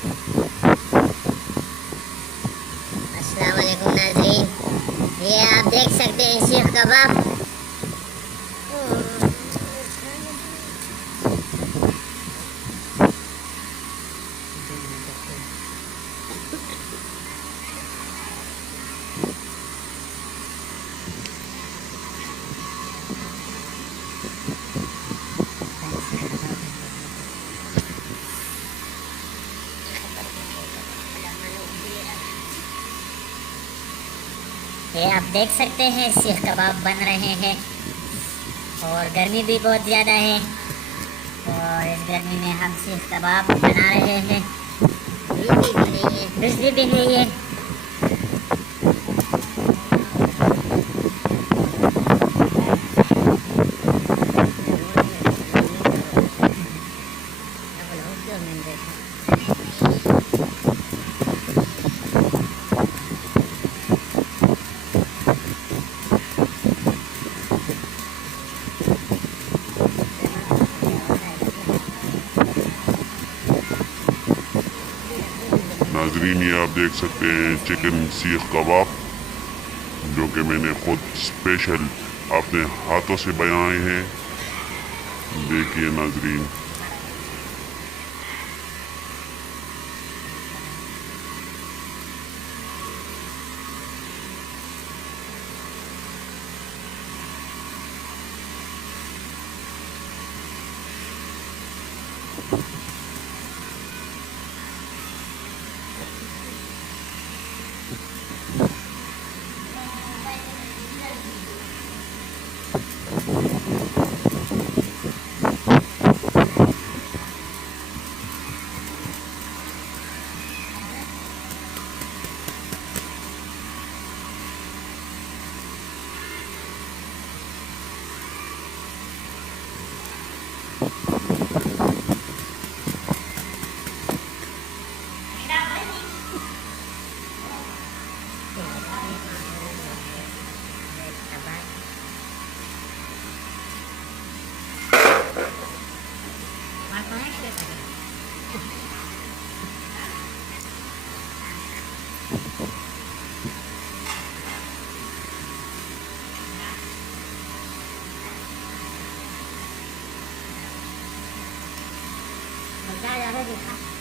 अस्सलाम वालेकुम नाज़रीन, ये आप देख सकते हैं सीख कबाब। ये आप देख सकते हैं सीख कबाब बन रहे हैं और गर्मी भी बहुत ज़्यादा है और इस गर्मी में हम सीख कबाब बना रहे हैं। बिजली भी नहीं है। नाजरीन, ये आप देख सकते हैं चिकन सीख कबाब, जो कि मैंने खुद स्पेशल अपने हाथों से बनाए हैं। देखिए नाजरीन, मज़ा आ रहा है।